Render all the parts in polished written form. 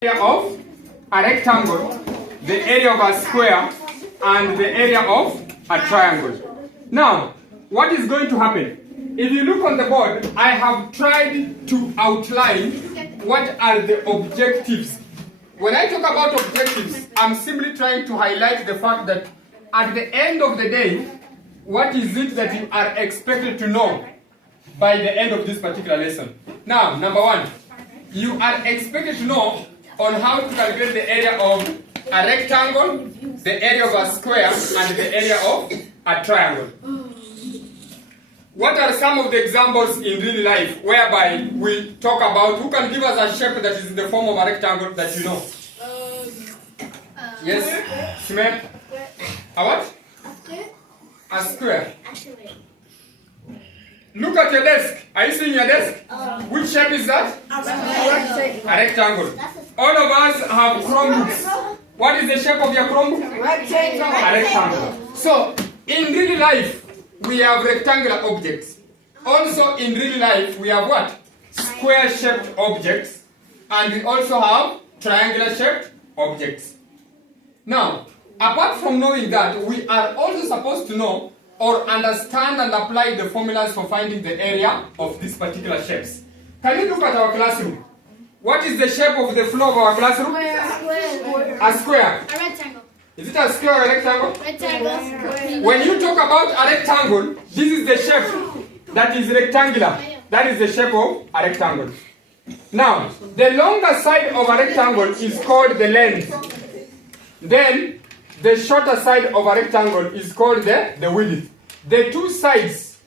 area of a rectangle, the area of a square, and the area of a triangle. Now, what is going to happen? If you look on the board, I have tried to outline what are the objectives. When I talk about objectives, I'm simply trying to highlight the fact that at the end of the day, what is it that you are expected to know by the end of this particular lesson? Now, number one, you are expected to know on how to calculate the area of a rectangle, the area of a square, and the area of a triangle. What are some of the examples in real life whereby we talk about who can give us a shape that is in the form of a rectangle that you know? Yes? Smith? A what? A square. Look at your desk. Are you seeing your desk? Which shape is that? A rectangle. All of us have Chromebooks. What is the shape of your Chromebook? Rectangle. A rectangle. So, in real life, we have rectangular objects. Also, in real life, we have what? Square-shaped objects. And we also have triangular-shaped objects. Now, apart from knowing that, we are also supposed to know or understand and apply the formulas for finding the area of these particular shapes. Can you look at our classroom? What is the shape of the floor of our classroom? A square. A rectangle. Is it a square or a rectangle? Rectangle. When you talk about a rectangle, this is the shape that is rectangular. That is the shape of a rectangle. Now, the longer side of a rectangle is called the length. Then, the shorter side of a rectangle is called the width. The two sides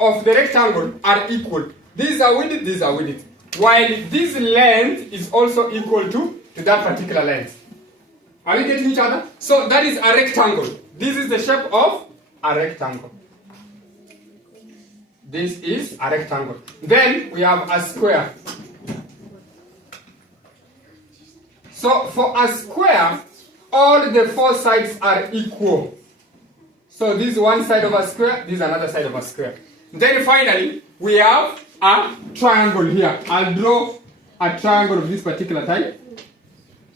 of the rectangle are equal. These are width, these are width. While this length is also equal to that particular length. Are we getting each other? So that is a rectangle. This is the shape of a rectangle. This is a rectangle. Then we have a square. So for a square, all the four sides are equal. So this is one side of a square, this is another side of a square. Then finally, we have a triangle here. I'll draw a triangle of this particular type.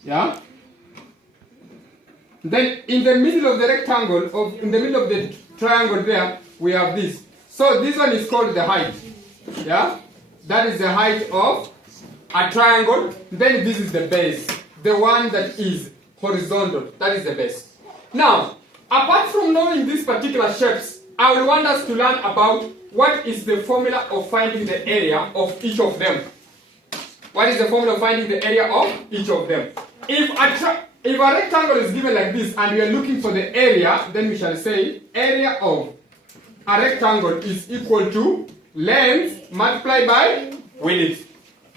Yeah. Then in the middle of the rectangle, in the middle of the triangle there, we have this. So this one is called the height. Yeah. That is the height of a triangle. Then this is the base. The one that is horizontal. That is the base. Now, apart from knowing these particular shapes, I will want us to learn about what is the formula of finding the area of each of them. What is the formula of finding the area of each of them? If a rectangle is given like this and we are looking for the area, then we shall say area of a rectangle is equal to length multiplied by width.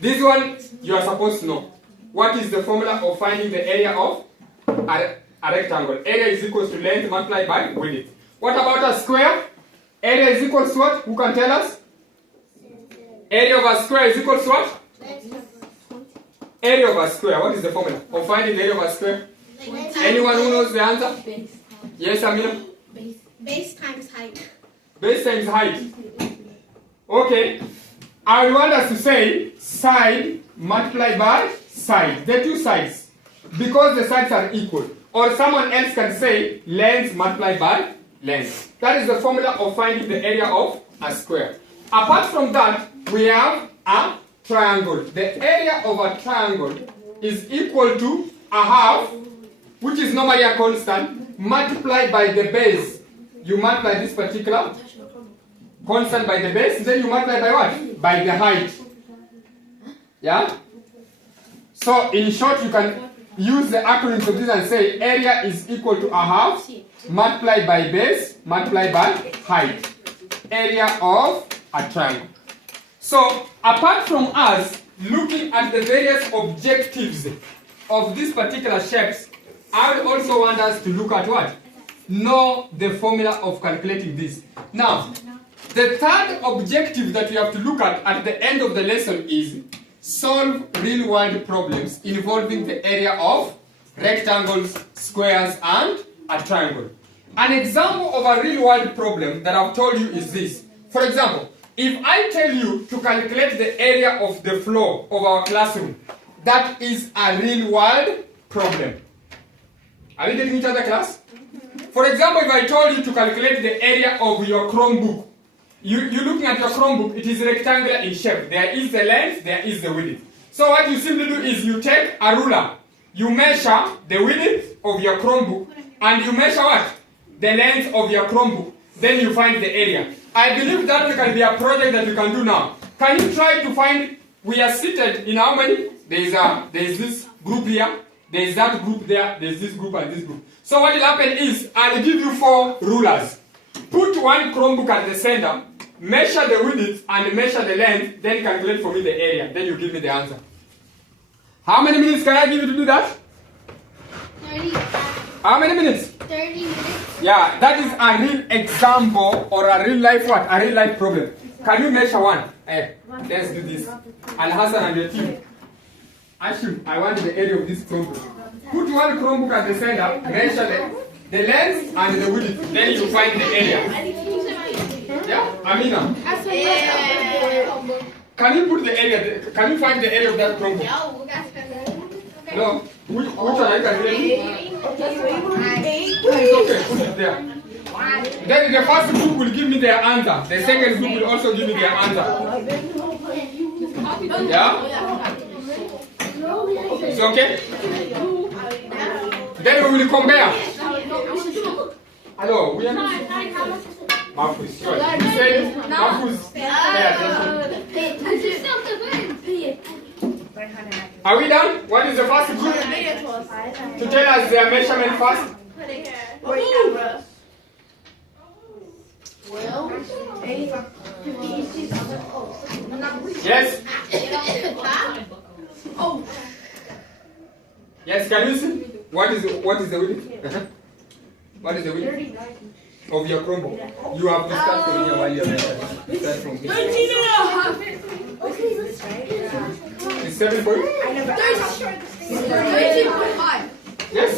This one you are supposed to know. What is the formula of finding the area of a rectangle? Area is equal to length multiplied by width. What about a square? Area is equal to what? Who can tell us? Area of a square is equal to what? Area of a square. What is the formula of finding the area of a square? Anyone who knows the answer? Base. Yes, Amina? Base times height. Base times height. Okay. I will want us to say side multiplied by side. The two sides. Because the sides are equal. Or someone else can say length multiplied by length. That is the formula of finding the area of a square. Apart from that, we have a triangle. The area of a triangle is equal to a half, which is normally a constant, multiplied by the base. You multiply this particular constant by the base, then you multiply by what? By the height. Yeah? So, in short, you can use the acronyms of this and say area is equal to a half multiplied by base multiplied by height. Area of a triangle. So, apart from us looking at the various objectives of these particular shapes, I will also want us to look at what? Know the formula of calculating this. Now, the third objective that we have to look at the end of the lesson is solve real-world problems involving the area of rectangles, squares, and a triangle. An example of a real-world problem that I've told you is this. For example, if I tell you to calculate the area of the floor of our classroom, that is a real world problem. Are we getting each other, class? For example, if I told you to calculate the area of your Chromebook, you're looking at your Chromebook, it is rectangular in shape. There is the length, there is the width. So what you simply do is you take a ruler, you measure the width of your Chromebook, and you measure what? The length of your Chromebook. Then you find the area. I believe that can be a project that you can do now. Can you try to find, we are seated in how many? There is this group here, there is that group there, there is this group and this group. So what will happen is, I'll give you 4 rulers. Put one Chromebook at the center, measure the width and measure the length, then calculate for me the area. Then you give me the answer. How many minutes can I give you to do that? 30. How many minutes? 30 minutes. Yeah, that is a real example or a real life what? A real life problem. Can you measure one? Let's do this. Al Hassan and your team. Ashim, I want the area of this Chromebook. Put one Chromebook at the center, measure the length and the width. Then you find the area. Yeah, Amina. Can you put the area? Can you find the area of that Chromebook? No. Which one are you calculating? It's okay, put it there. Then the first group will give me their answer. The second group will also give me their answer. Yeah? It's okay? Then we will compare. Hello, we are not. Marcus, sure. You said Marcus. Pay attention. Are we done? What is the first group? To tell us their measurement first. Yes? Yes, can you see? What is the width? What is the width of your Chromebook? You have to start from here while you are measuring. Start from here. It's 7 point? 13.5. Yes?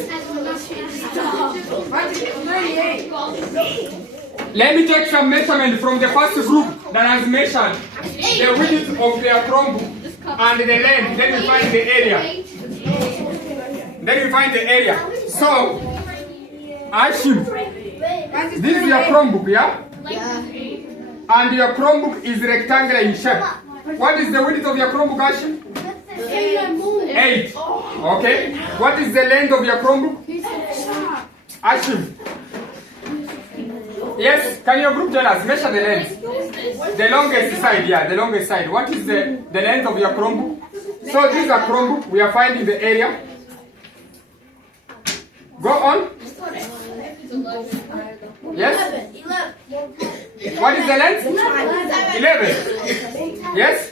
Let me take some measurement from the first group that has measured the width of their Chromebook and the length. Then we find the area. Then we find the area. So, Ashim, this is your Chromebook, yeah? And your Chromebook is rectangular in shape. What is the width of your Chromebook, Ashim? 8. Okay. What is the length of your Chromebook? Ashim. Yes, can your group tell us? Measure the length. The longest side, yeah, the longest side. What is the length of your Chromebook? So this is a Chromebook. We are finding the area. Go on. Yes? What is the length? 11. Yes?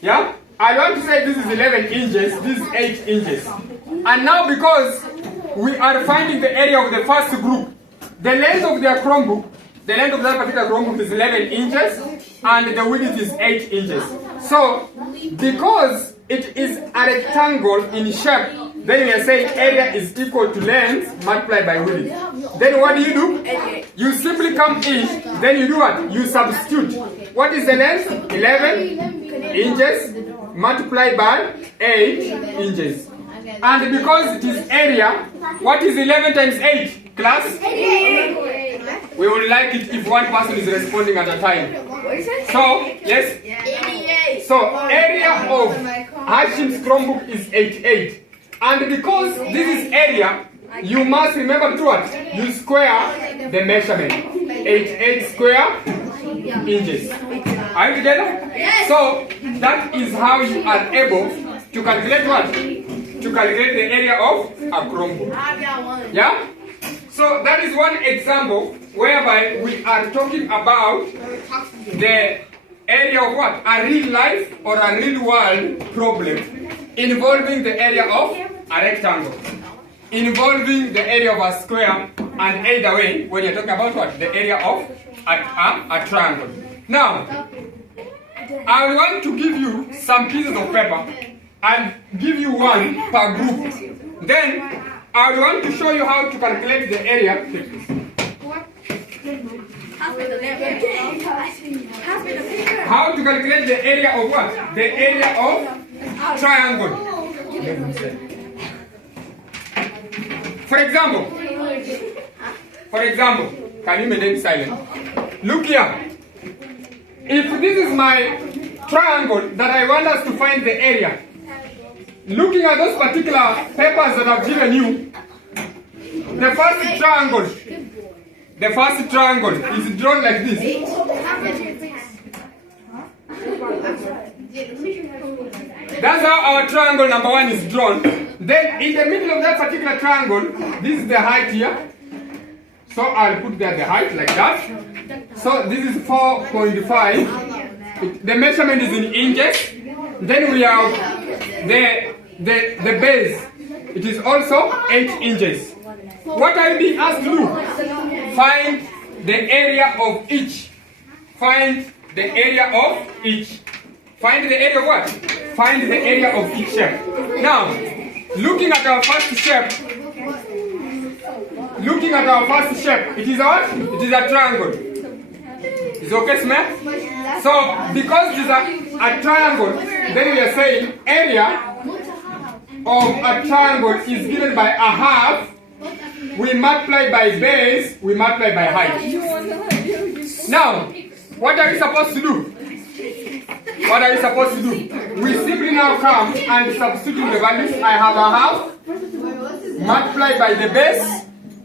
Yeah? I want to say this is 11 inches, this is 8 inches. And now because we are finding the area of the first group, the length of their Chromebook, the length of that particular Chromebook is 11 inches and the width is 8 inches. So, because it is a rectangle in shape, then we are saying area is equal to length multiplied by width. Then what do? You simply come in, then you do what? You substitute. What is the length? 11 inches multiplied by 8 inches. And because it is area, what is 11 times 8? Class? 88. We would like it if one person is responding at a time. So, yes? 88. So, area of Hashim's Chromebook is 88. And because this is area, you must remember to what? You square the measurement. 88 square inches. Are you together? Yes. So, that is how you are able to calculate what? To calculate the area of a Chromebook. Yeah? So that is one example whereby we are talking about the area of what? A real life or a real world problem involving the area of a rectangle, involving the area of a square, and either way, when you're talking about what? The area of a triangle. Now, I want to give you some pieces of paper and give you one per group. Then I want to show you how to calculate the area. How to calculate the area of what? The area of triangle. For example, can you maintain silent? Look here. If this is my triangle that I want us to find the area, looking at those particular papers that I've given you, the first triangle is drawn like this. That's how our triangle number 1 is drawn. Then in the middle of that particular triangle, this is the height here. So I'll put there the height like that. So this is 4.5. The measurement is in inches. Then we have the base. It is also 8 inches. What are you being asked to do? Find the area of each. Find the area of each. Find the area of what? Find the area of each shape. Now, looking at our first shape, it is a what? It is a triangle. Is okay, Smith? So, because it is a triangle, then we are saying area of a triangle is given by a half. We multiply by base, we multiply by height. Now, what are we supposed to do? What are we supposed to do? We simply now come and substitute the values. I have a half, multiplied by the base,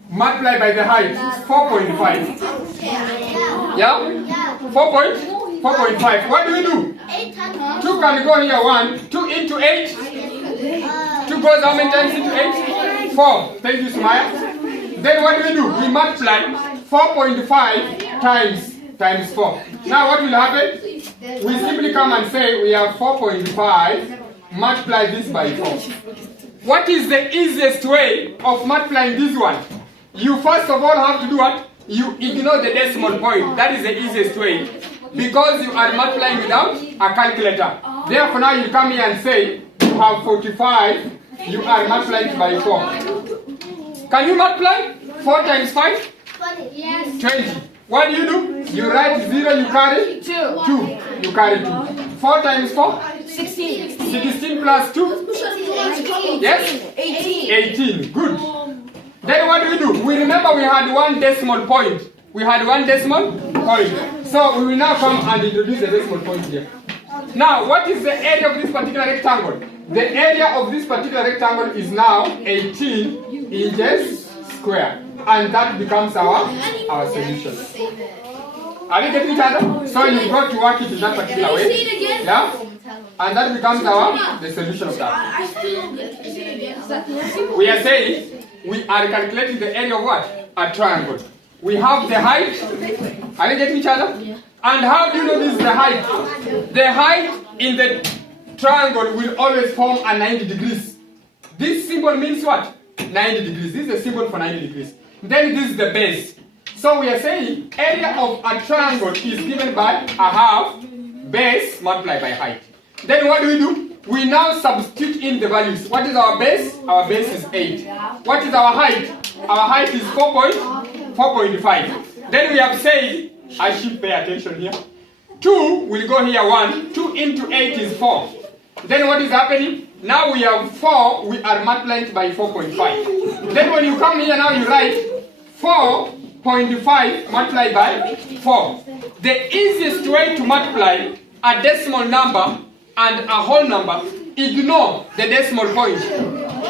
multiplied by the height. 4.5. Yeah? 4.5. What do we do? 2 can go here. 1. 2 into 8. 2 goes how many times into 8? 4. Thank you, Sumaya. Then what do? We multiply 4.5 times 4. Now what will happen? We simply come and say we have 4.5, multiply this by 4. What is the easiest way of multiplying this one? You first of all have to do what? You ignore the decimal point. That is the easiest way. Because you are multiplying without a calculator. Therefore now you come here and say you have 45, you are multiplying by 4. Can you multiply? 4 times 5? Yes. 20. What do? You write 0, you carry 2. You carry 2. 4 times 4? 16. 16 plus 2? Yes? 18. Good. Then what do? We remember we had 1 decimal point. So we will now come and introduce the decimal point here. Now, what is the area of this particular rectangle? The area of this particular rectangle is now 18 inches square. And that becomes our solution. Are we getting each other? So you got to work it in that particular way. Yeah? And that becomes the solution of that. We are saying we are calculating the area of what? A triangle. We have the height. Are you getting each other? And how do you know this is the height? The height in the triangle will always form a 90 degrees. This symbol means what? 90 degrees. This is a symbol for 90 degrees. Then this is the base. So we are saying area of a triangle is given by a half base multiplied by height. Then what do? We now substitute in the values. What is our base? Our base is 8. What is our height? Our height is 4.5. Then we have said, I should pay attention here. 2 will go here 1. 2 into 8 is 4. Then what is happening? Now we have 4, we are multiplying by 4.5. Then when you come here now you write 4.5 multiplied by 4. The easiest way to multiply a decimal number and a whole number, ignore the decimal point.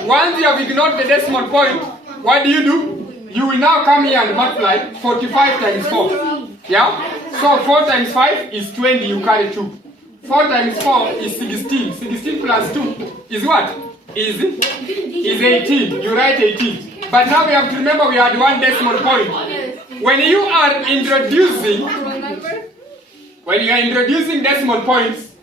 Once you have ignored the decimal point, what do? You will now come here and multiply 45 times 4. Yeah? So 4 times 5 is 20, you carry 2. 4 times 4 is 16. 16 plus 2 is what? Is 18. You write 18. But now we have to remember we had 1 decimal point. When you are introducing decimal points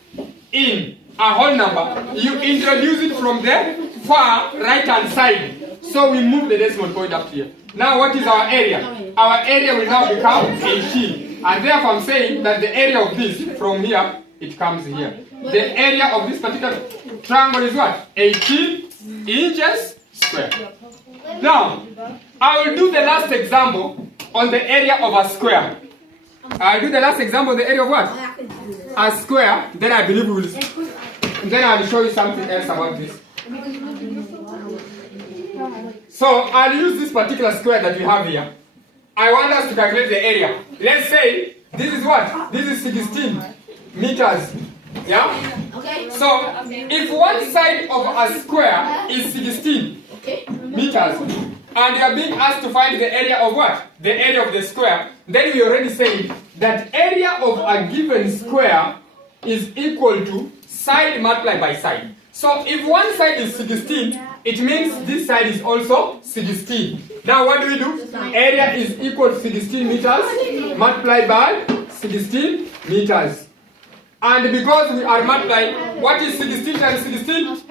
in a whole number, you introduce it from the far right hand side. So we move the decimal point up here. Now what is our area? Our area will now become 18. And therefore I'm saying that the area of this from here, it comes here. The area of this particular triangle is what? 18 inches square. Now, I will do the last example on the area of a square. I'll do the last example on the area of what? A square. Then I believe we will then I'll show you something else about this. So I'll use this particular square that we have here. I want us to calculate the area. Let's say this is what? This is 16 meters. Yeah? Okay. So if one side of a square is 16 meters, and you are being asked to find the area of what? The area of the square, then we already said that area of a given square is equal to side multiplied by side. So if one side is 16, it means this side is also 16. Now what do? Area is equal to 16 meters multiplied by 16 meters. And because we are multiplying, what is 16 times 16?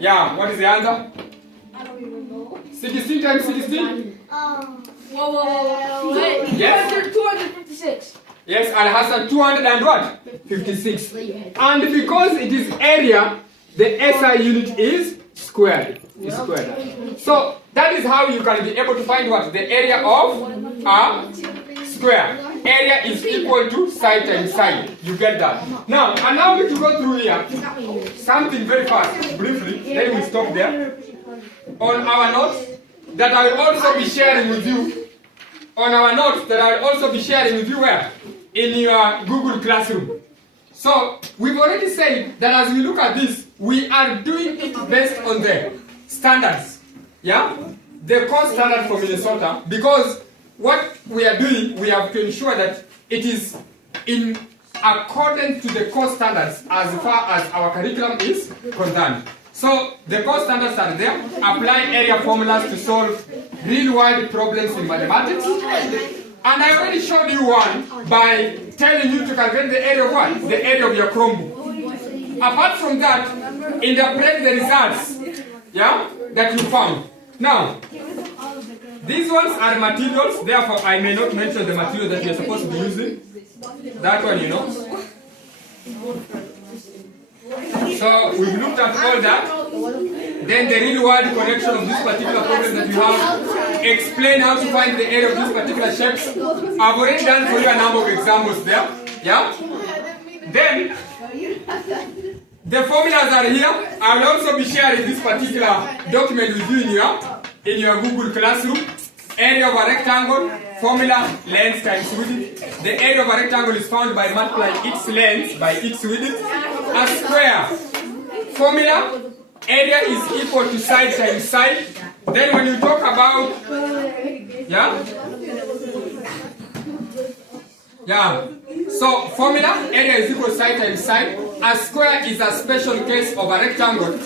Yeah, what is the answer? 16 times 16? Whoa. Yes. 256. Yes, and Hassan 200 and what? 56. And because it is area, the SI unit is squared. So that is how you can be able to find what? The area of a square. Area is equal to side times side. You get that? Now, allow me to go through here something very fast, briefly. Then we stop there. On our notes that I will also be sharing with you. On our notes that I will also be sharing with you where? In your Google Classroom. So, we've already said that as we look at this, we are doing it based on the standards. Yeah? The core standard for Minnesota. Because what we are doing, we have to ensure that it is in accordance to the core standards as far as our curriculum is concerned. So, the core standards are there. Apply area formulas to solve real-world problems in mathematics. And I already showed you one by telling you to calculate the area of what? The area of your Chromebook. Apart from that, interpret the results, yeah, that you found. Now, these ones are materials, therefore I may not mention the material that you're supposed to be using. That one, you know. So, we've looked at all that. Then the real-world connection of this particular problem that you have. Explain how to find the area of these particular shapes. I've already done for you a number of examples there. Yeah? Then, the formulas are here. I will also be sharing this particular document with you in your Google Classroom. Area of a rectangle, formula, length times width. The area of a rectangle is found by multiplying its length by its width. A square, formula, area is equal to side times side. Then when you talk about, so formula, area is equal to side times side. A square is a special case of a rectangle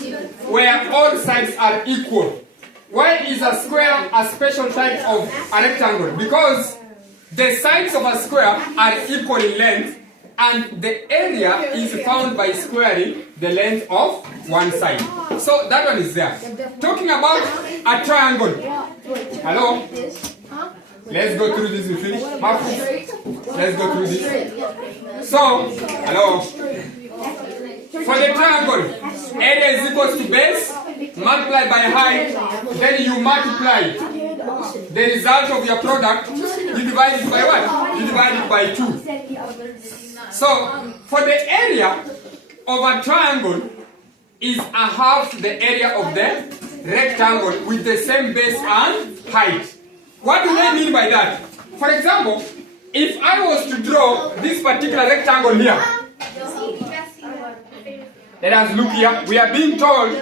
where all sides are equal. Why is a square a special type of a rectangle? Because the sides of a square are equal in length and the area is found by squaring the length of one side. So that one is there. Talking about a triangle. Hello? Let's go through this with you. Marcus, let's go through this. So, hello. For the triangle, area is equal to base multiplied by height, then you multiply the result of your product, you divide it by what? You divide it by 2. So, for the area of a triangle is a half the area of the rectangle with the same base and height. What do they mean by that? For example, if I was to draw this particular rectangle here, let us look here. We are being told,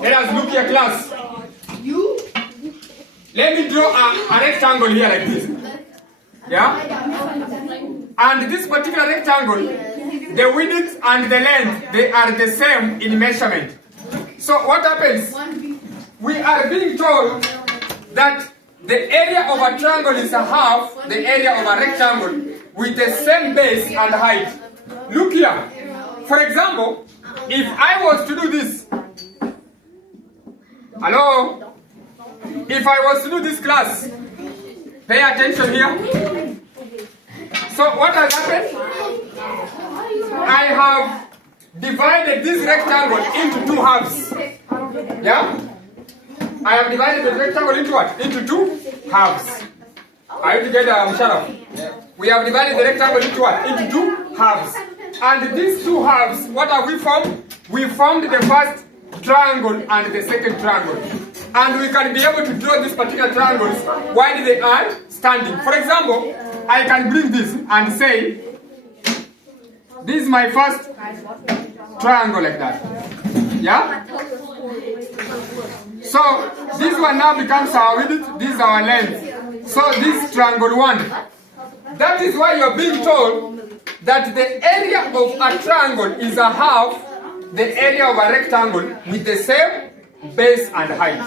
let us look here, class. Let me draw a rectangle here like this. Yeah? And this particular rectangle, the width and the length, they are the same in measurement. So what happens? We are being told that the area of a triangle is a half the area of a rectangle with the same base and height. Look here. For example, if I was to do this, hello? If I was to do this, class, pay attention here. So what has happened? I have divided this rectangle into 2 halves. Yeah? I have divided the rectangle into what? Into 2 halves. Are you together, Musharraf? We have divided the rectangle into what? Into 2 halves. And these two halves, what have we formed? We formed the first triangle and the second triangle. And we can be able to draw these particular triangles while they are standing. For example, I can bring this and say, this is my first triangle like that. Yeah? So, this one now becomes our width, this is our length. So, this is triangle 1. That is why you're being told that the area of a triangle is a half the area of a rectangle with the same base and height.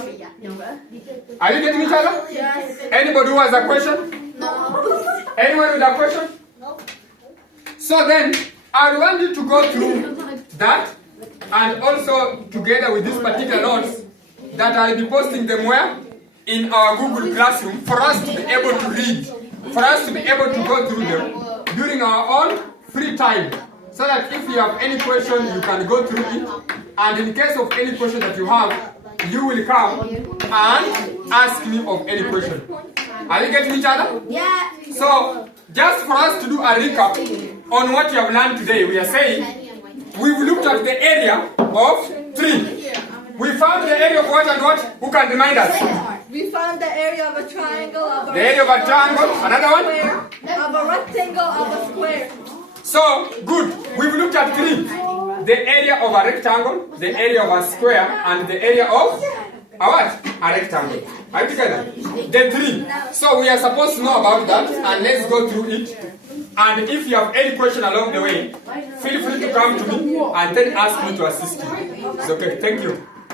Are you getting each other? Yes. Anybody who has a question? No. Anyone with a question? No. So then, I want you to go through that and also together with these particular notes that I'll be posting them where? In our Google Classroom for us to be able to read, for us to be able to go through them during our own free time. So that if you have any question, you can go through it. And in case of any question that you have, you will come and ask me of any question. Are you getting each other? Yeah. So, just for us to do a recap on what you have learned today, we are saying we've looked at the area of 3. We found the area of what and what? Who can remind us? We found the area of a triangle, of a The area of a triangle. Another one? square, of a rectangle, of a square. So, good. We've looked at 3. The area of a rectangle, the area of a square, and the area of a what? A rectangle. Are you together? The 3. So, we are supposed to know about that, and let's go through it. And if you have any question along the way, feel free to come to me and then ask me to assist you. It's okay. Thank you.